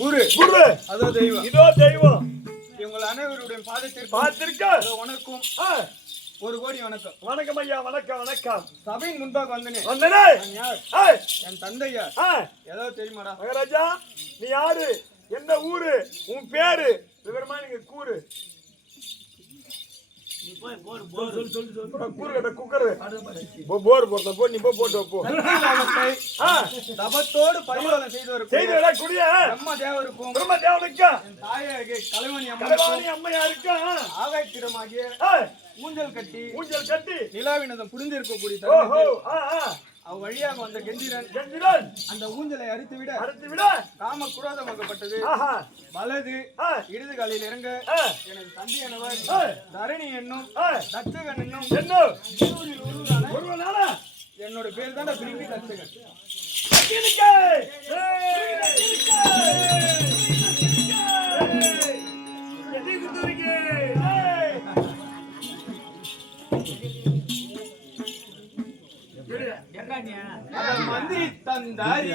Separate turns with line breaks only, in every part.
குரு.
குரு.
அதோ தெய்வம்.
இதோ தெய்வம்.
இவங்கள் அனைவருடைய பாதத்திற்கு
பார்த்திருக்க
உனக்கும் ஒரு கோடி வணக்கம்.
வணக்கம் ஐயா வணக்கம் வணக்கம்.
சபையின் முன்பாக வந்தனே.
வந்தனே.
என் தந்தையா? ஏதோ தெரியுமாடா?
மகாராஜா நீ யாரு? எந்த ஊரு? உன் பேரு? விவரமா நீங்க கூறு. சொல்லு, குக்கர் போர் போட்ட போ நீ போ போட்டு போ
தபத்தோடு செய்து
செய்து குடிய
பிரம்ம தேவருக்கும்
பிரம்ம தேவனுக்கா
என் கலைவணி அம்மனுக்கும்
கலைவாணி அம்மையா
ஊஞ்சல் கட்டி
ஊஞ்சல் கட்டி
நிலாவினதம் புரிந்திருக்கக்கூடிய வழியாக வந்த கெந்திரன்
கெஞ்சிடன்
அந்த ஊஞ்சலை அறுத்து விட
அடுத்து விட
காம குரோதமாக்கப்பட்டது
ஆஹா.
வலது இடது காலில் இறங்க எனது தந்தை எனவர். தரணி என்னும் தச்சகன் என்னும்
என்ன
இருவரில் ஒருவரான
ஒருவனால
என்னோட பேர் தான் பிரிப்பி தச்சகன் அதன் மந்திரி தந்தாரி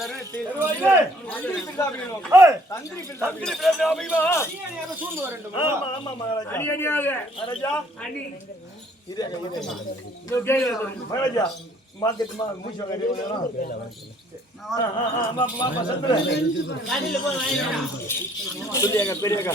தருணத்தில். தந்திரி
ஏய்
தந்திரி பில்தாபியை
தந்திரி பேர் ஞாபகமா
அணியணியாக சூழ்ந்து வர வேண்டும்
ஆமா ஆமா மகாராஜா அணி அணியாக மகாராஜா
அண்ணி
இது இது
இதோ கேக்குது
மகாராஜா மார்க்கெட்டுமா மூச்சு வாங்க ஆ ஆ ஆ ஆமா ஆமா சந்திர
காலையில போய் வாங்கிக்கலாம்
சொல்லியாங்க பெரியக்கா